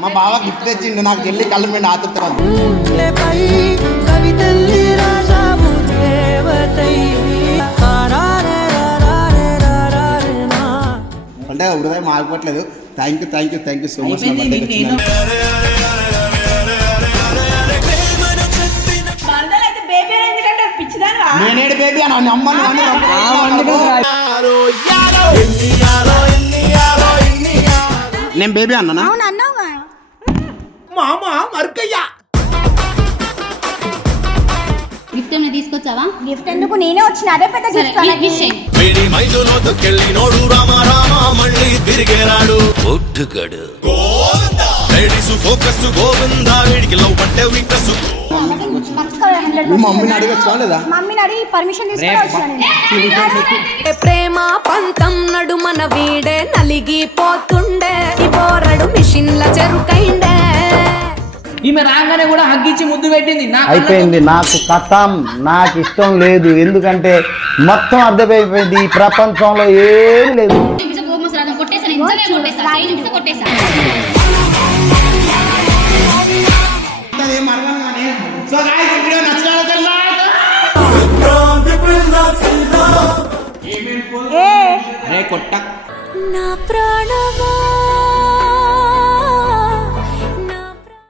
మా బావ గిఫ్ట్ తెచ్చిండు నాకు చెల్లి కళ్ళు మీద ఆతృత అంటే హృదయం మారిపోవట్లేదు thank you thank you thank you so much నేనేడు baby అని అమ్మని నేను బేబీ అన్నానా గిఫ్ట్ ఏమైనా తీసుకొచ్చావా? గిఫ్ట్ ఎందుకు? నేనే వచ్చిన. అదే పెద్ద సరే గిఫ్ట్ విష్ చేయి వేడి మైదులోకెళ్ళినోడు రామ రామ మళ్ళీ తిరిగేరాడు. ఒట్టుకడు లేడీసు ఫోకస్ గోవిందా. వీడికి లవ్ అంటే వీకస్ మీ మమ్మీని అడగచ్చా లేదా? మమ్మీని అడిగి పర్మిషన్ తీసుకొని వచ్చిన నేను. ప్రేమ పంతం నడుమన వీడే నలిగిపోతుండే. ఈ పోరడు మిషన్ల చెరుకైండే. ఈమె రాగానే కూడా హగ్గిచ్చి ముద్దు పెట్టింది. అయిపోయింది. నాకు కథం నాకు ఇష్టం లేదు. ఎందుకంటే మొత్తం అర్థమైపోయింది. ఈ ప్రపంచంలో ఏం? లేదు నా ప్రాణమా?